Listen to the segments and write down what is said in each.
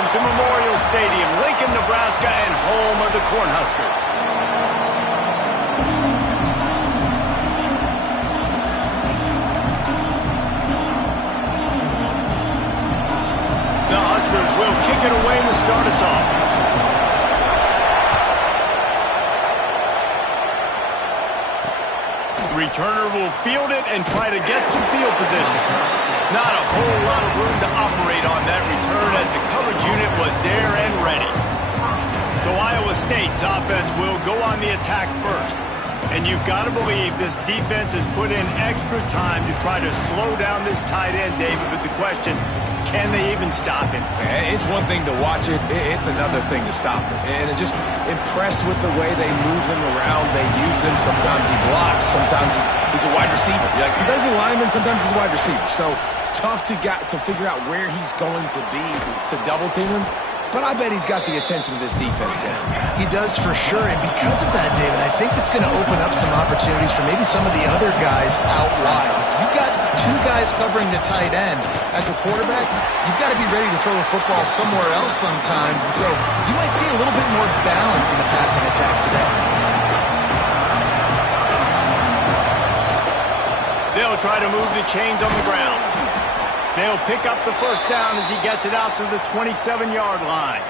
Welcome to Memorial Stadium, Lincoln, Nebraska, and home of the Cornhuskers. The Huskers will kick it away to start us off. Returner will field it and try to get some field position. Not a whole lot of room to operate on that return as the coverage unit was there and ready. So Iowa State's offense will go on the attack first. And you've got to believe this defense has put in extra time to try to slow down this tight end, David. But the question, can they even stop him? It's one thing to watch it. It's another thing to stop it. And I'm just impressed with the way they move him around. They use him. Sometimes he blocks. Sometimes he's a wide receiver. Like sometimes he's a lineman. Sometimes he's a wide receiver. So tough to figure out where he's going to be to double team him. But I bet he's got the attention of this defense, Jesse. He does for sure, and because of that, David, I think it's going to open up some opportunities for maybe some of the other guys out wide. If you've got two guys covering the tight end as a quarterback, you've got to be ready to throw the football somewhere else sometimes, and so you might see a little bit more balance in the passing attack today. They'll try to move the chains on the ground. They'll pick up the first down as he gets it out to the 27-yard line.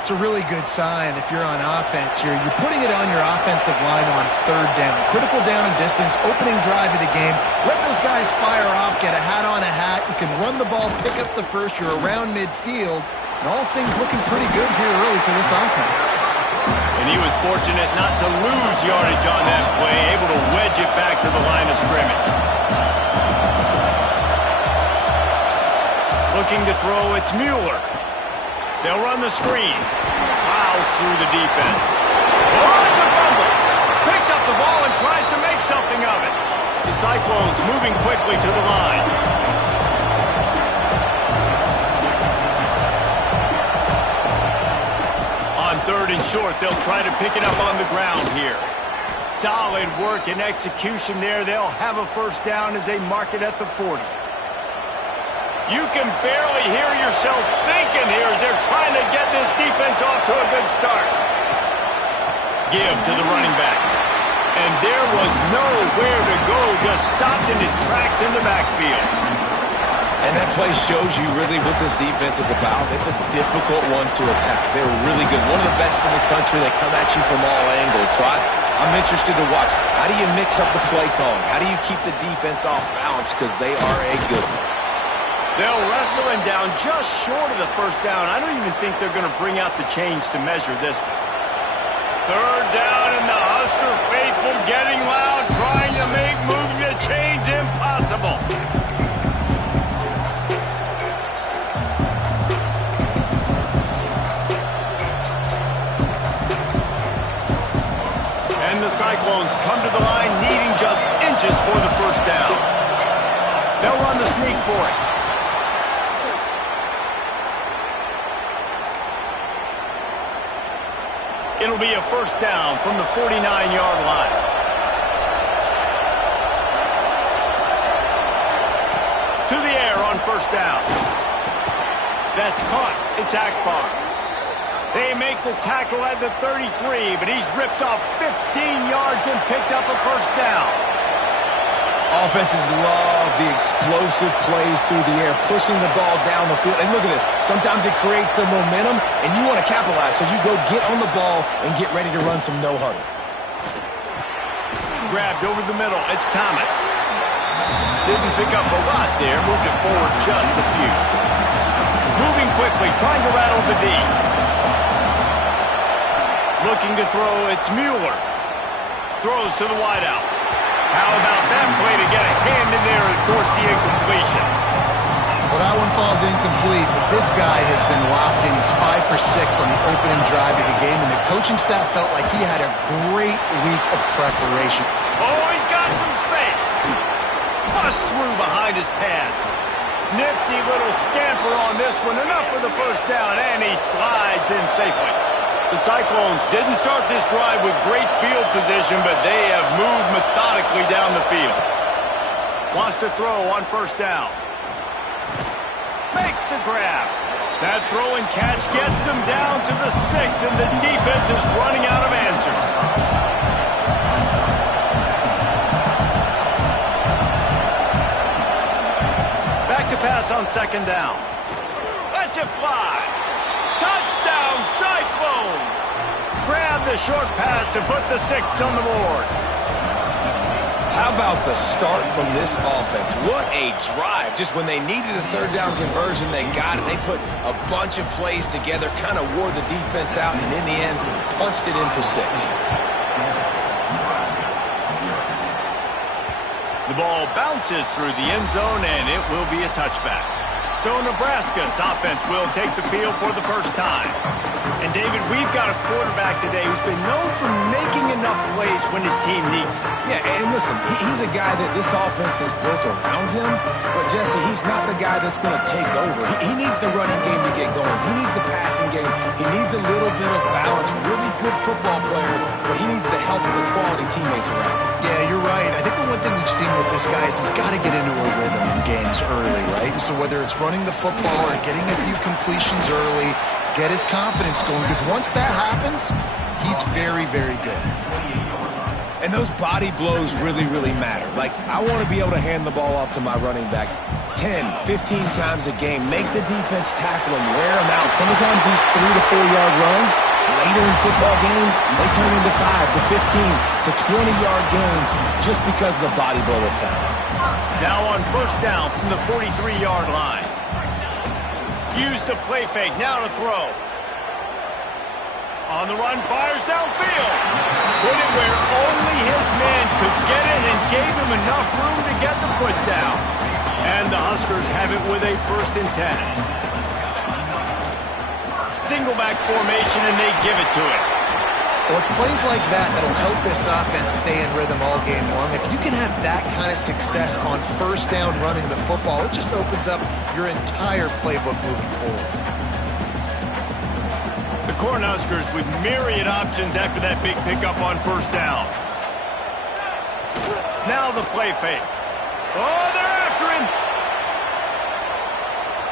It's a really good sign if you're on offense here. You're putting it on your offensive line on third down. Critical down and distance, opening drive of the game. Let those guys fire off, get a hat on a hat. You can run the ball, pick up the first. You're around midfield. And all things looking pretty good here early for this offense. And he was fortunate not to lose yardage on that play, able to wedge it back to the line of scrimmage. Looking to throw, it's Mueller. They'll run the screen. Plows through the defense. Oh, it's a fumble. Picks up the ball and tries to make something of it. The Cyclones moving quickly to the line. On third and short, they'll try to pick it up on the ground here. Solid work and execution there. They'll have a first down as they mark it at the 40. You can barely hear yourself thinking here as they're trying to get this defense off to a good start. Give to the running back. And there was nowhere to go, just stopped in his tracks in the backfield. And that play shows you really what this defense is about. It's a difficult one to attack. They're really good. One of the best in the country. They come at you from all angles. So I'm interested to watch. How do you mix up the play calling? How do you keep the defense off balance? Because they are a good one. They'll wrestle him down just short of the first down. I don't even think they're going to bring out the chains to measure this one. Third down, and the Husker faithful getting loud, trying to make moving the chains impossible. And the Cyclones come to the line needing just inches for the first down. They'll run the sneak for it. It'll be a first down from the 49-yard line. To the air on first down. That's caught. It's Akbar. They make the tackle at the 33, but he's ripped off 15 yards and picked up a first down. Offenses love the explosive plays through the air, pushing the ball down the field. And look at this. Sometimes it creates some momentum, and you want to capitalize. So you go get on the ball and get ready to run some no-huddle. Grabbed over the middle. It's Thomas. Didn't pick up a lot there. Moved it forward just a few. Moving quickly, trying to rattle the D. Looking to throw, it's Mueller. Throws to the wideout. How about that play to get a hand in there and force the incompletion? Well, that one falls incomplete, but this guy has been locked in. He's 5 for 6 on the opening drive of the game, and the coaching staff felt like he had a great week of preparation. Oh, he's got some space. Bust through behind his pad. Nifty little scamper on this one. Enough for the first down, and he slides in safely. The Cyclones didn't start this drive with great field position, but they have moved methodically down the field. Wants to throw on first down. Makes the grab. That throw and catch gets them down to the 6, and the defense is running out of answers. Back to pass on 2nd down. Let's it fly. Touchdown, Cyclones! Grab the short pass to put the 6 on the board. How about the start from this offense? What a drive. Just when they needed a 3rd down conversion, they got it. They put a bunch of plays together, kind of wore the defense out, and in the end, punched it in for 6. The ball bounces through the end zone, and it will be a touchback. So Nebraska's offense will take the field for the first time. And, David, we've got a quarterback today who's been known for making enough plays when his team needs them. Yeah, and listen, he's a guy that this offense is built around him. But, Jesse, he's not the guy that's going to take over. He needs the running game to get going. He needs the passing game. He needs a little bit of balance. Really good football player, but he needs the help of the quality teammates around him. Yeah, you're right. I think the one thing we've seen with this guy is he's got to get into a rhythm in games early, right? So whether it's running the football or getting a few completions early to get his confidence going, because once that happens, he's very, very good. And those body blows really, really matter. Like, I want to be able to hand the ball off to my running back 10, 15 times a game. Make the defense tackle him, wear him out. Sometimes these 3 to 4 yard runs, later in football games, they turn into 5 to 15 to 20-yard gains just because of the body blow effect. Now on 1st down from the 43-yard line. Use the play fake, now to throw. On the run, fires downfield. Put it where only his man could get it and gave him enough room to get the foot down. And the Huskers have it with a 1st and 10. Single back formation, and they give it to it. Well, it's plays like that that'll help this offense stay in rhythm all game long. If you can have that kind of success on 1st down running the football, it just opens up your entire playbook moving forward. The Cornhuskers with myriad options after that big pickup on 1st down. Now the play fake. Oh, they're after him.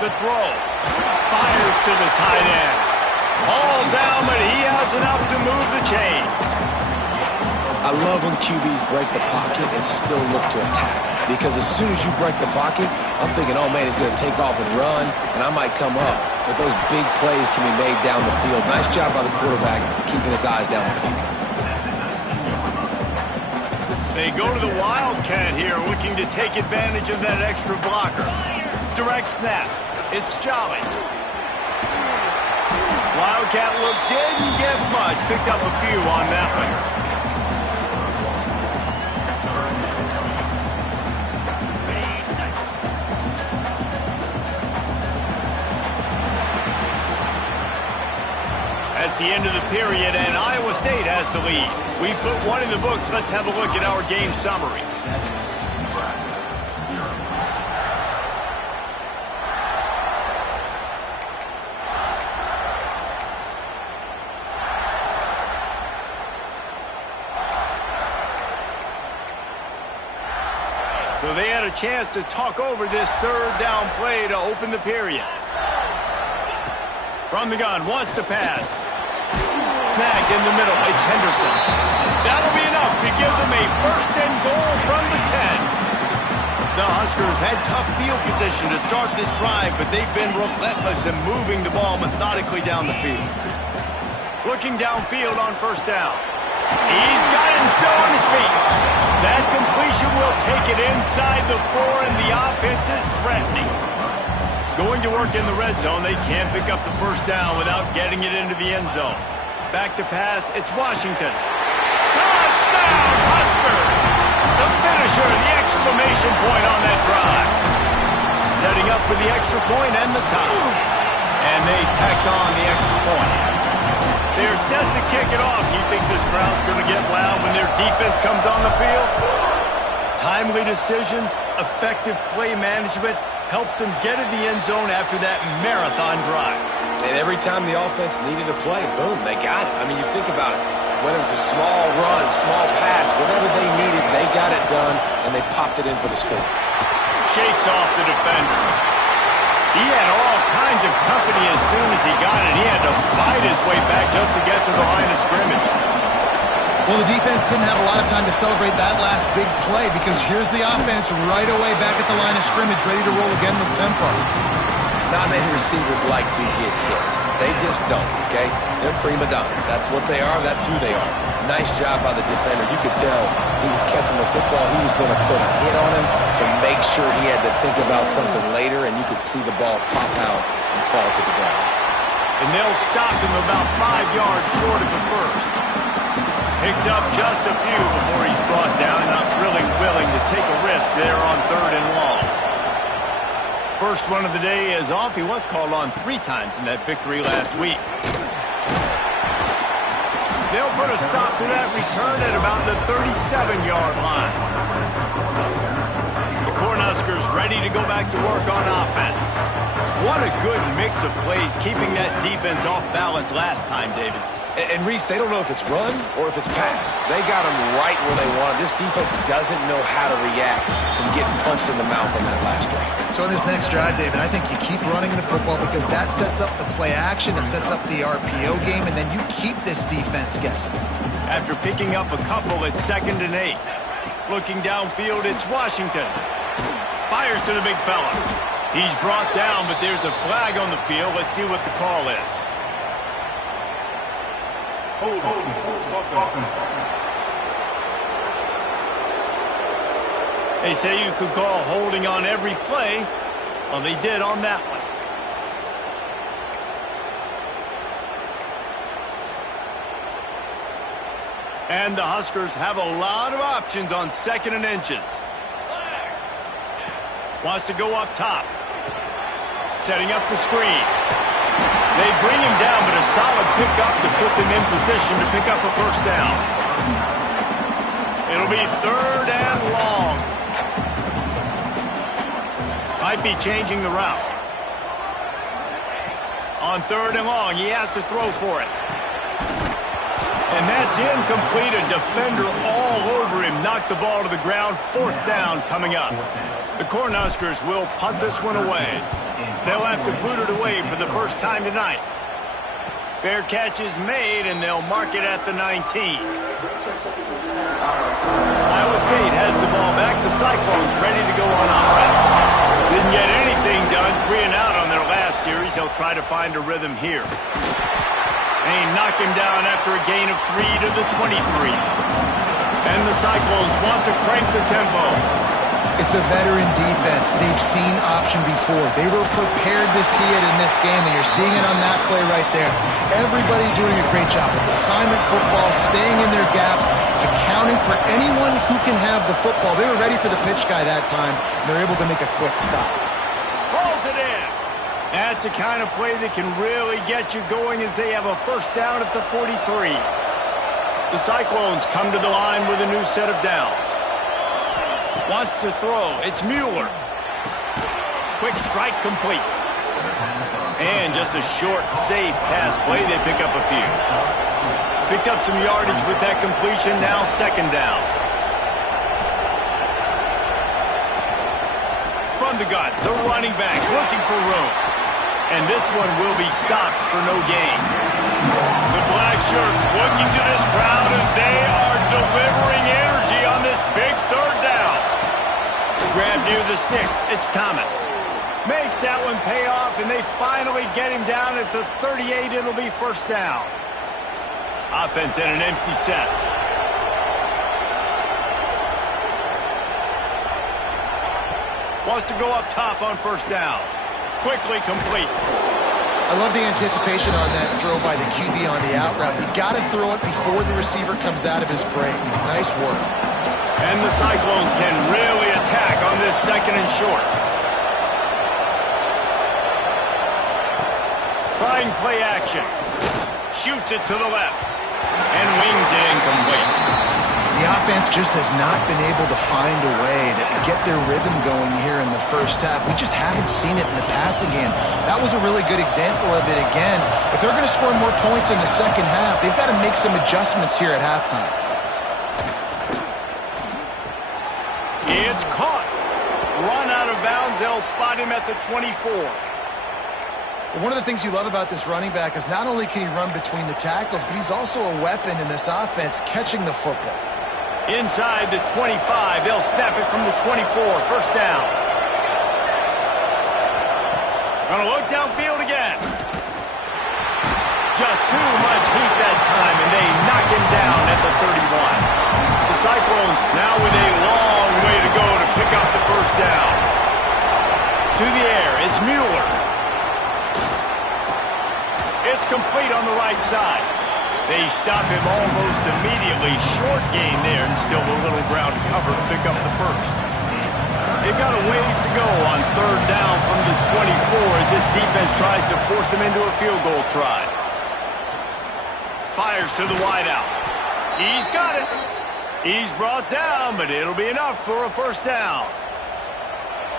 The throw. Fires to the tight end. All down, but he has enough to move the chains. I love when QBs break the pocket and still look to attack. Because as soon as you break the pocket, I'm thinking, oh, man, he's going to take off and run, and I might come up. But those big plays can be made down the field. Nice job by the quarterback keeping his eyes down the field. They go to the Wildcat here, looking to take advantage of that extra blocker. Direct snap. It's Jolly. Wildcat look didn't give much. Picked up a few on that one. That's the end of the period, and Iowa State has the lead. We put one in the books. Let's have a look at our game summary. So they had a chance to talk over this 3rd down play to open the period. From the gun, wants to pass. Snagged in the middle, it's Henderson. That'll be enough to give them a 1st and goal from the 10. The Huskers had tough field position to start this drive, but they've been relentless in moving the ball methodically down the field. Looking downfield on 1st down. He's got it and still on his feet. That completion will take it inside the 4, and the offense is threatening. Going to work in the red zone. They can't pick up the 1st down without getting it into the end zone. Back to pass. It's Washington. Touchdown, Husker! The finisher, the exclamation point on that drive. Setting up for the extra point and the tie. And they tacked on the extra point. They're set to kick it off. You think this crowd's going to get loud when their defense comes on the field? Timely decisions, effective play management helps them get in the end zone after that marathon drive. And every time the offense needed a play, boom, they got it. I mean, you think about it. Whether it's a small run, small pass, whatever they needed, they got it done, and they popped it in for the score. Shakes off the defender. He had all kinds of company as soon as he got it. He had to fight his way back just to get to the line of scrimmage. Well, the defense didn't have a lot of time to celebrate that last big play because here's the offense right away back at the line of scrimmage, ready to roll again with tempo. Not many receivers like to get hit. They just don't, okay? They're prima donnas. That's what they are. That's who they are. Nice job by the defender. You could tell he was catching the football. He was going to put a hit on him to make sure he had to think about something later, and you could see the ball pop out and fall to the ground. And they'll stop him about 5 yards short of the first. Picks up just a few before he's brought down, not really willing to take a risk there on 3rd and long. First one of the day is off. He was called on 3 times in that victory last week. They'll put a stop to that return at about the 37-yard line. The Cornhuskers ready to go back to work on offense. What a good mix of plays, keeping that defense off balance last time, David. And Reese, they don't know if it's run or if it's pass. They got them right where they want it. This defense doesn't know how to react from getting punched in the mouth on that last drive. So in this next drive, David, I think you keep running the football because that sets up the play action, it sets up the RPO game, and then you keep this defense guessing. After picking up a couple at 2nd and 8. Looking downfield, it's Washington. Fires to the big fella. He's brought down, but there's a flag on the field. Let's see what the call is. They say you could call holding on every play. Well, they did on that one. And the Huskers have a lot of options on 2nd and inches. Wants to go up top. Setting up the screen. They bring him down, but a solid pickup to put them in position to pick up a first down. It'll be 3rd and long. Might be changing the route. On 3rd and long, he has to throw for it. And that's incomplete. A defender all over him. Knocked the ball to the ground. 4th down coming up. The Cornhuskers will punt this one away. They'll have to boot it away for the first time tonight. Fair catch is made, and they'll mark it at the 19. Iowa State has the ball back. The Cyclones ready to go on offense. Didn't get anything done. 3 and out on their last series. They'll try to find a rhythm here. They knock him down after a gain of 3 to the 23. And the Cyclones want to crank the tempo. It's a veteran defense. They've seen option before. They were prepared to see it in this game, and you're seeing it on that play right there. Everybody doing a great job with assignment football, staying in their gaps, accounting for anyone who can have the football. They were ready for the pitch guy that time, and they're able to make a quick stop. Pulls it in. That's the kind of play that can really get you going as they have a first down at the 43. The Cyclones come to the line with a new set of downs. Wants to throw. It's Mueller. Quick strike complete. And just a short, safe pass play. They pick up a few. Picked up some yardage with that completion. Now 2nd down. From the gun, the running back looking for room. And this one will be stopped for no gain. The black shirts looking to this crowd, and they are delivering energy on this big 3rd down. Grab near the sticks. It's Thomas. Makes that one pay off, and they finally get him down at the 38. It'll be first down. Offense in an empty set. Wants to go up top on first down. Quickly complete. I love the anticipation on that throw by the QB on the out route. You got to throw it before the receiver comes out of his break. Nice work. And the Cyclones can really attack on this 2nd and short. Trying play action. Shoots it to the left. And wings it incomplete. The offense just has not been able to find a way to get their rhythm going here in the first half. We just haven't seen it in the passing game. That was a really good example of it again. If they're going to score more points in the second half, they've got to make some adjustments here at halftime. It's caught. Run out of bounds. They'll spot him at the 24. One of the things you love about this running back is not only can he run between the tackles, but he's also a weapon in this offense catching the football. Inside the 25, they'll snap it from the 24, first down. Gonna look downfield again. Just too much heat that time, and they knock him down at the 31. The Cyclones now with a long way to go to pick up the first down. To the air, it's Mueller. It's complete on the right side. They stop him almost immediately. Short gain there, and still a little ground to cover to pick up the first. They've got a ways to go on third down from the 24 as this defense tries to force them into a field goal try. Fires to the wideout. He's got it. He's brought down, but it'll be enough for a first down.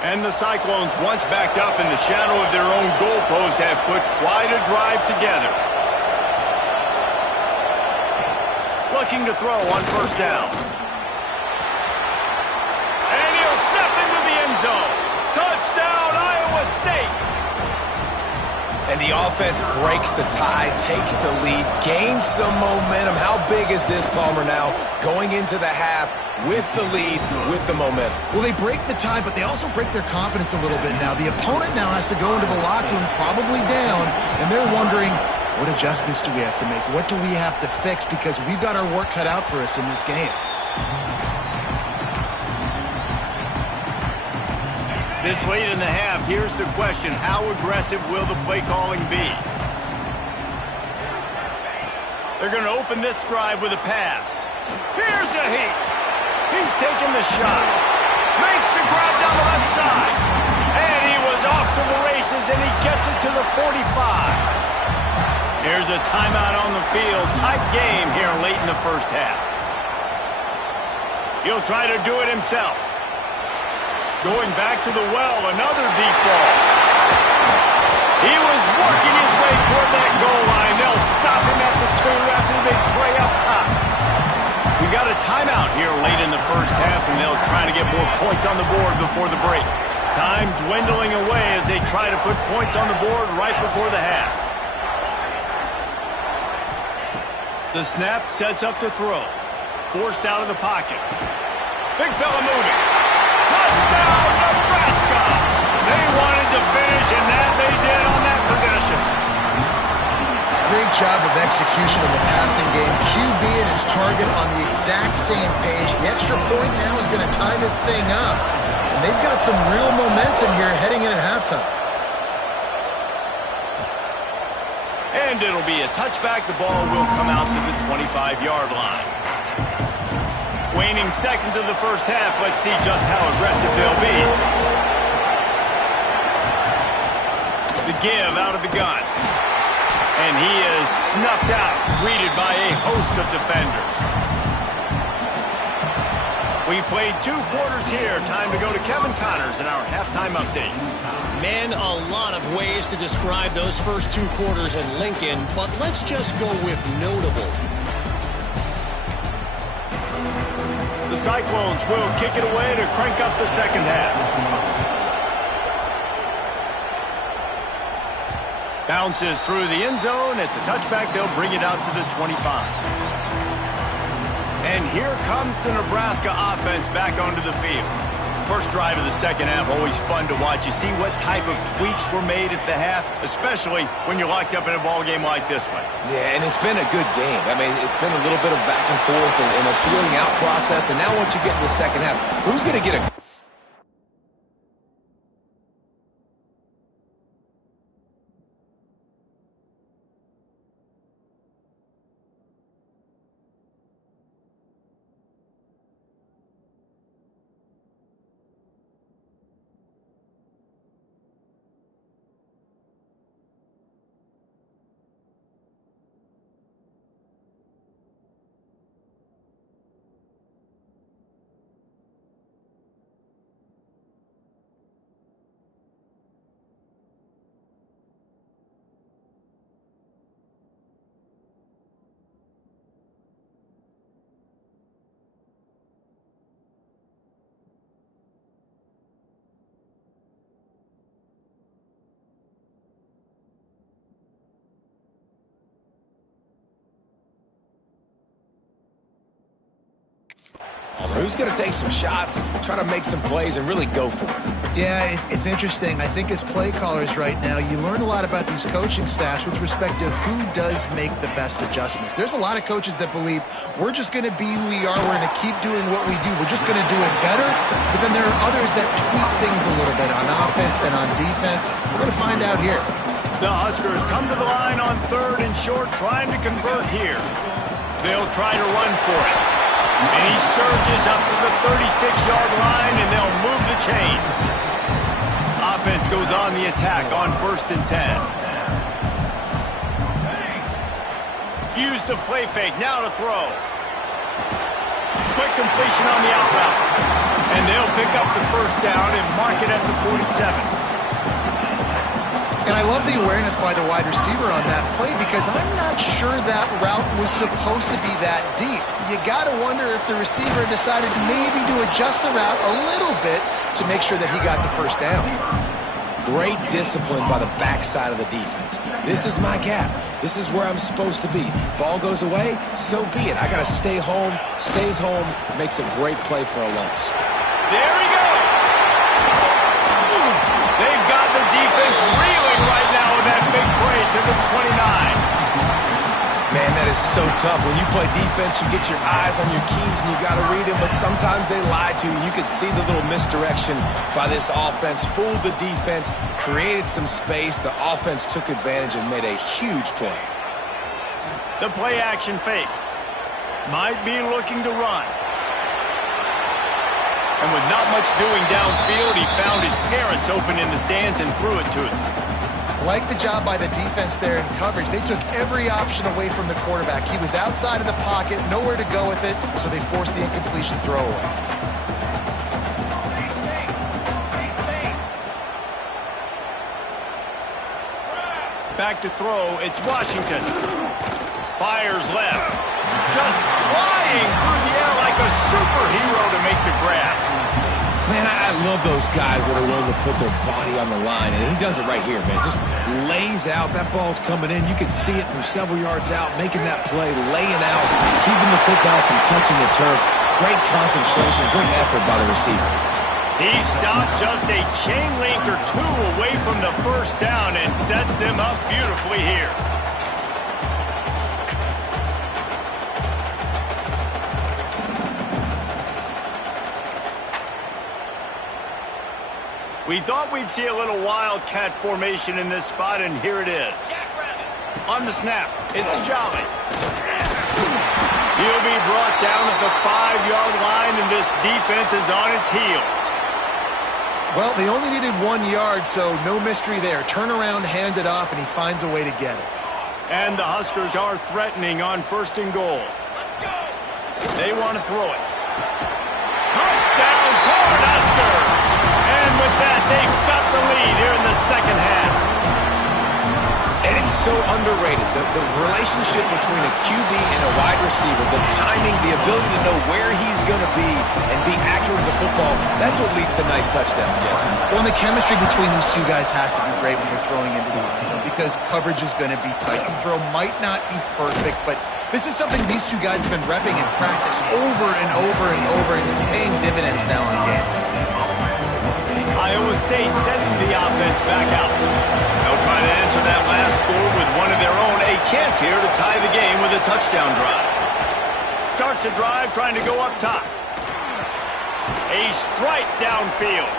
And the Cyclones, once backed up in the shadow of their own goalpost, have put quite a drive together. Looking to throw on first down. And he'll step into the end zone. Touchdown, Iowa State. And the offense breaks the tie, takes the lead, gains some momentum. How big is this, Palmer, now going into the half with the lead, with the momentum? Well, they break the tie, but they also break their confidence a little bit now. The opponent now has to go into the locker room probably down, and they're wondering, what adjustments do we have to make? What do we have to fix? Because we've got our work cut out for us in this game. This late in the half, here's the question. How aggressive will the play calling be? They're going to open this drive with a pass. Here's a heat. He's taking the shot. Makes the grab down the left side. And he was off to the races, and he gets it to the 45. Here's a timeout on the field. Tight game here late in the first half. He'll try to do it himself. Going back to the well, another deep ball. He was working his way toward that goal line. They'll stop him at the 2 after they play up top. We got a timeout here late in the first half, and they'll try to get more points on the board before the break. Time dwindling away as they try to put points on the board right before the half. The snap sets up the throw. Forced out of the pocket. Big fella moving. Touchdown, Nebraska! They wanted to finish, and that they did on that possession. Great job of execution in the passing game. QB and his target on the exact same page. The extra point now is going to tie this thing up. And they've got some real momentum here heading in at halftime. And it'll be a touchback. The ball will come out to the 25-yard line. Waning seconds of the first half. Let's see just how aggressive they'll be. The give out of the gun. And he is snuffed out, greeted by a host of defenders. We've played 2 quarters here. Time to go to Kevin Connors in our halftime update. Man, a lot of ways to describe those first 2 quarters in Lincoln, but let's just go with notable. The Cyclones will kick it away to crank up the second half. Bounces through the end zone. It's a touchback. They'll bring it out to the 25. And here comes the Nebraska offense back onto the field. First drive of the second half, always fun to watch. You see what type of tweaks were made at the half, especially when you're locked up in a ball game like this one. Yeah, and it's been a good game. I mean, it's been a little bit of back and forth and a feeling out process. And now once you get in the second half, who's going to get a Who's going to take some shots, try to make some plays, and really go for it? Yeah, it's interesting. I think as play callers right now, you learn a lot about these coaching staffs with respect to who does make the best adjustments. There's a lot of coaches that believe we're just going to be who we are. We're going to keep doing what we do. We're just going to do it better. But then there are others that tweak things a little bit on offense and on defense. We're going to find out here. The Huskers come to the line on 3rd and short, trying to convert here. They'll try to run for it. And he surges up to the 36-yard line, and they'll move the chains. Offense goes on the attack on 1st and 10. Use the play fake, now to throw. Quick completion on the out route. And they'll pick up the 1st down and mark it at the 47. And I love the awareness by the wide receiver on that play because I'm not sure that route was supposed to be that deep. You got to wonder if the receiver decided maybe to adjust the route a little bit to make sure that he got the 1st down. Great discipline by the backside of the defense. This is my gap. This is where I'm supposed to be. Ball goes away, so be it. I got to stay home, stays home, makes a great play for a loss. There he goes. They've got the defense reeling right now with that big play to the 29. Man, that is so tough. When you play defense, you get your eyes on your keys and you got to read them, but sometimes they lie to you. You could see the little misdirection by this offense, fooled the defense, created some space. The offense took advantage and made a huge play. The play action fake. Might be looking to run. And with not much doing downfield, he found his parents open in the stands and threw it to them. Like the job by the defense there in coverage. They took every option away from the quarterback. He was outside of the pocket, nowhere to go with it, so they forced the incompletion throwaway. Back to throw, it's Washington. Fires left. Just flying through the air like a superhero to make the grab. Man, I love those guys that are willing to put their body on the line, and he does it right here, man. Just lays out. That ball's coming in. You can see it from several yards out, making that play, laying out, keeping the football from touching the turf. Great concentration, great effort by the receiver. He stopped just a chain link or two away from the 1st down and sets them up beautifully here. We thought we'd see a little wildcat formation in this spot, and here it is. On the snap, it's Jolly. He'll be brought down at the 5-yard line, and this defense is on its heels. Well, they only needed 1 yard, so no mystery there. Turn around, hand it off, and he finds a way to get it. And the Huskers are threatening on 1st and goal. They want to throw it. Touchdown, Corn Huskers! And with that, they've got the lead here in the 2nd half. And it's so underrated. The relationship between a QB and a wide receiver, the timing, the ability to know where he's going to be and be accurate with the football, that's what leads to nice touchdowns, Jesse. Well, and the chemistry between these two guys has to be great when you're throwing into the end zone because coverage is going to be tight. The throw might not be perfect, but this is something these two guys have been repping in practice over and over and over, and it's paying dividends now on game. Iowa State sending the offense back out. They'll try to answer that last score with one of their own. A chance here to tie the game with a touchdown drive. Starts a drive trying to go up top. A strike downfield.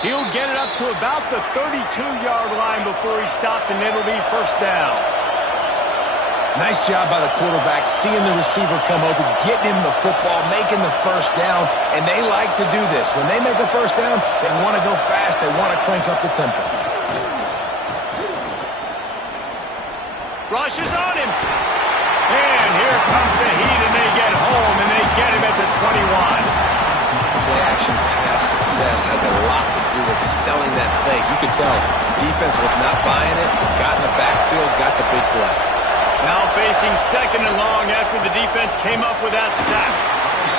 He'll get it up to about the 32-yard line before he's stopped, and it'll be 1st down. Nice job by the quarterback, seeing the receiver come open, getting him the football, making the 1st down, and they like to do this. When they make a 1st down, they want to go fast, they want to crank up the tempo. Rush is on him. And here comes the heat, and they get home, and they get him at the 21. Play-action pass success has a lot to do with selling that fake. You could tell defense was not buying it, got in the backfield, got the big play. Now facing 2nd and long after the defense came up with that sack.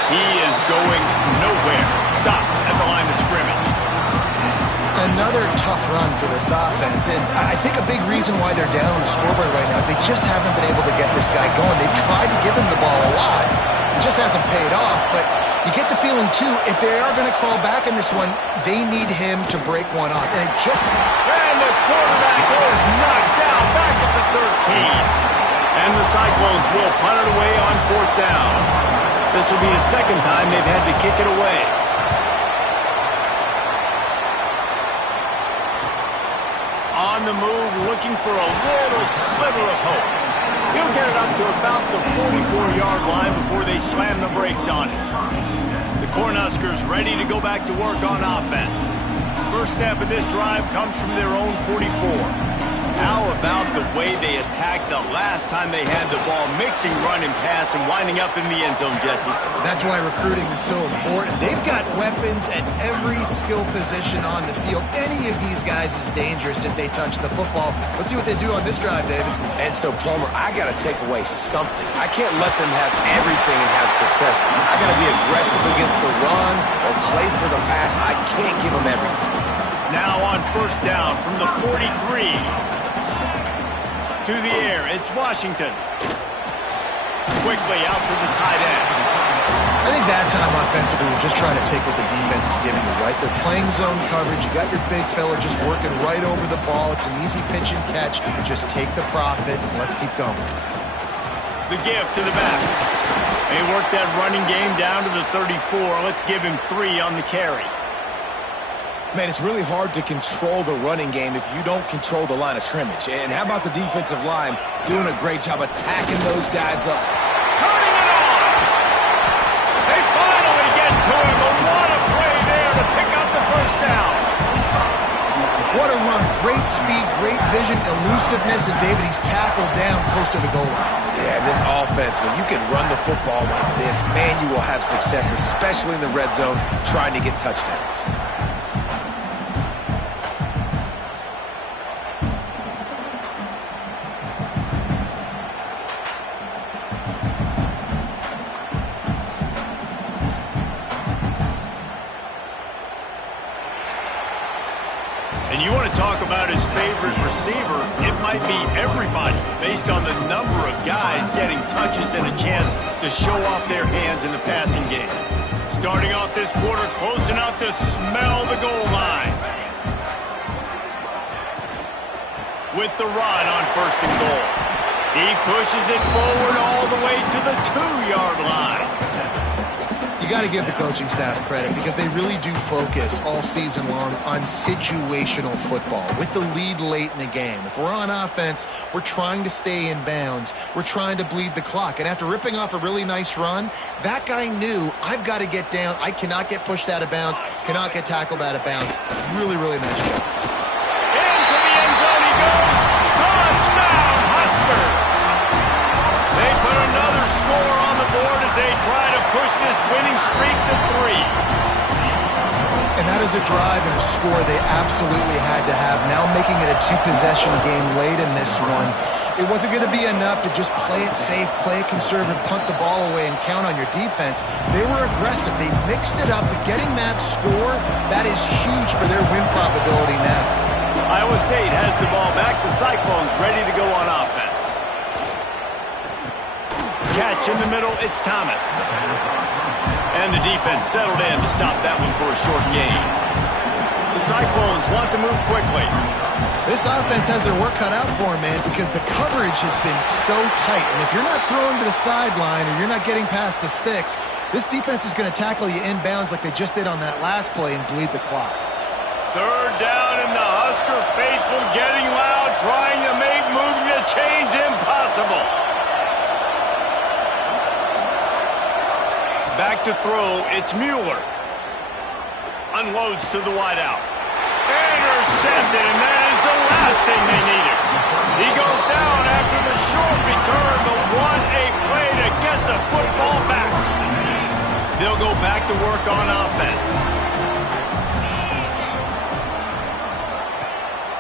He is going nowhere. Stop at the line of scrimmage. Another tough run for this offense, and I think a big reason why they're down on the scoreboard right now is they just haven't been able to get this guy going. They've tried to give him the ball a lot. It just hasn't paid off, but You get the feeling, too, if they are going to crawl back in this one, they need him to break one off. And the quarterback is knocked down back at the 13. And the Cyclones will punt it away on 4th down. This will be the second time they've had to kick it away. On the move, looking for a little sliver of hope. He'll get it up to about the 44-yard line before they slam the brakes on it. The Cornhuskers ready to go back to work on offense. First step of this drive comes from their own 44. How about the way they attacked the last time they had the ball, mixing run and pass and winding up in the end zone, Jesse? That's why recruiting is so important. They've got weapons at every skill position on the field. Any of these guys is dangerous if they touch the football. Let's see what they do on this drive, David. And so, Palmer, I got to take away something. I can't let them have everything and have success. I got to be aggressive against the run or play for the pass. I can't give them everything. Now on 1st down from the 43. To the air, it's Washington. Quickly out to the tight end. I think that time offensively, we're just trying to take what the defense is giving you, right? They're playing zone coverage. You got your big fella just working right over the ball. It's an easy pitch and catch. Just take the profit, and let's keep going. The give to the back. They work that running game down to the 34. Let's give him 3 on the carry. Man, it's really hard to control the running game if you don't control the line of scrimmage. And how about the defensive line doing a great job attacking those guys up? Turning it on! They finally get to him, but what a play there to pick up the 1st down. What a run. Great speed, great vision, elusiveness, and David, he's tackled down close to the goal line. Yeah, this offense, when you can run the football like this, man, you will have success, especially in the red zone, trying to get touchdowns. And you want to talk about his favorite receiver, it might be everybody based on the number of guys getting touches and a chance to show off their hands in the passing game. Starting off this quarter close enough to smell the goal line. With the run on 1st and goal. He pushes it forward all the way to the 2-yard line. You got to give the coaching staff credit because they really do focus all season long on situational football with the lead late in the game. If we're on offense, we're trying to stay in bounds. We're trying to bleed the clock. And after ripping off a really nice run, that guy knew, I've got to get down. I cannot get pushed out of bounds, cannot get tackled out of bounds. Really, really nice job. Into the end zone he goes. Touchdown, Husker! They put another score on the board as they try to push this winning streak to 3. And that is a drive and a score they absolutely had to have. Now making it a 2-possession game late in this one. It wasn't going to be enough to just play it safe, play it conservative, punt the ball away, and count on your defense. They were aggressive. They mixed it up, but getting that score, that is huge for their win probability now. Iowa State has the ball back. The Cyclones ready to go on offense. Catch in the middle, it's Thomas. And the defense settled in to stop that one for a short gain. The Cyclones want to move quickly. This offense has their work cut out for them, man, because the coverage has been so tight. And if you're not throwing to the sideline or you're not getting past the sticks, this defense is going to tackle you inbounds like they just did on that last play and bleed the clock. 3rd down and the Husker faithful getting loud, trying to make moving the chains impossible. Back to throw, it's Mueller. Unloads to the wideout. Intercepted, and that is the last thing they needed. He goes down after the short return, but what a play to get the football back. They'll go back to work on offense.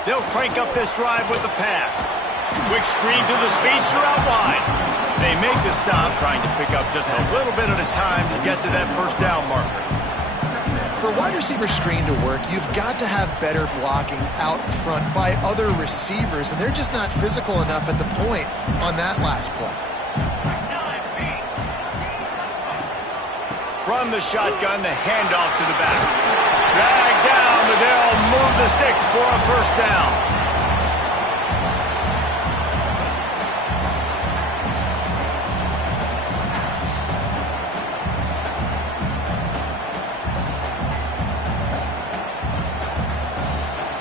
They'll crank up this drive with the pass. Quick screen to the speedster out wide. They make the stop, trying to pick up just a little bit at a time to get to that 1st down marker. For wide receiver screen to work, you've got to have better blocking out front by other receivers, and they're just not physical enough at the point on that last play. From the shotgun, the handoff to the back. Drag down, but they'll move the sticks for a first down.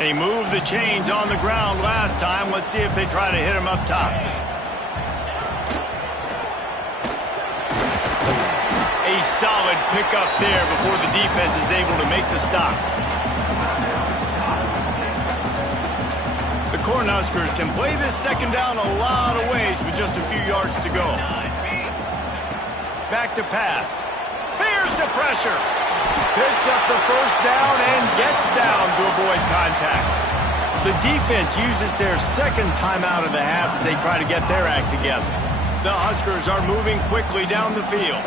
They moved the chains on the ground last time. Let's see if they try to hit him up top. A solid pickup there before the defense is able to make the stop. The Cornhuskers can play this second down a lot of ways with just a few yards to go. Back to pass. Bears the pressure. Picks up the first down and gets down to avoid contact. The defense uses their second timeout of the half as they try to get their act together. The Huskers are moving quickly down the field.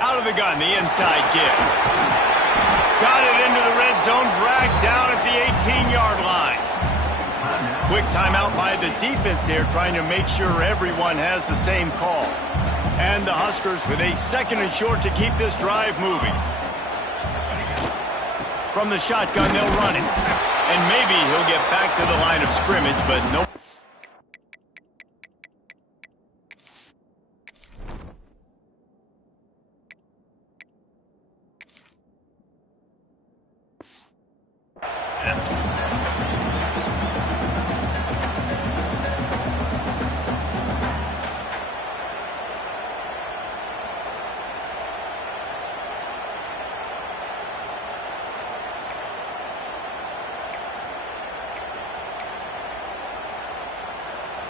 Out of the gun, the inside give. Got it into the red zone, dragged down at the 18-yard line. Quick timeout by the defense there, trying to make sure everyone has the same call. And the Huskers with a second and short to keep this drive moving. From the shotgun, they'll run it. And maybe he'll get back to the line of scrimmage, but no.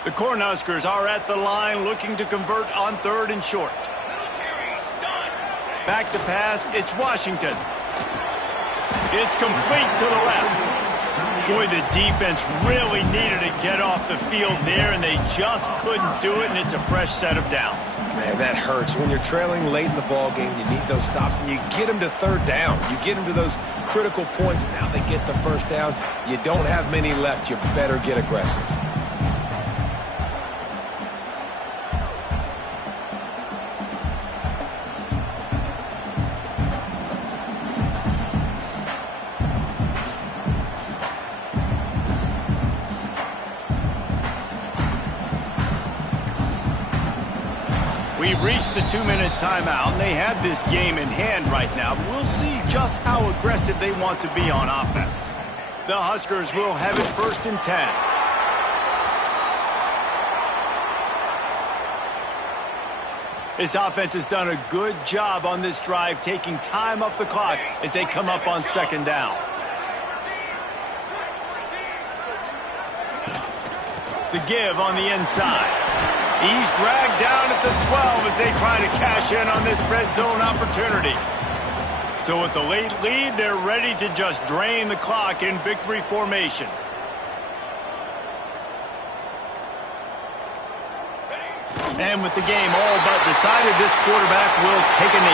The Cornhuskers are at the line looking to convert on third and short. Back to pass, it's Washington. It's complete to the left. Boy, the defense really needed to get off the field there, and they just couldn't do it, and it's a fresh set of downs. Man, that hurts. When you're trailing late in the ball game, you need those stops, and you get them to third down. You get them to those critical points. Now they get the first down. You don't have many left. You better get aggressive. We've reached the 2-minute timeout, and they have this game in hand right now. But we'll see just how aggressive they want to be on offense. The Huskers will have it 1st and 10. This offense has done a good job on this drive, taking time off the clock as they come up on 2nd down. The give on the inside. He's dragged down at the 12 as they try to cash in on this red zone opportunity. So with the late lead, they're ready to just drain the clock in victory formation. And with the game all but decided, this quarterback will take a knee.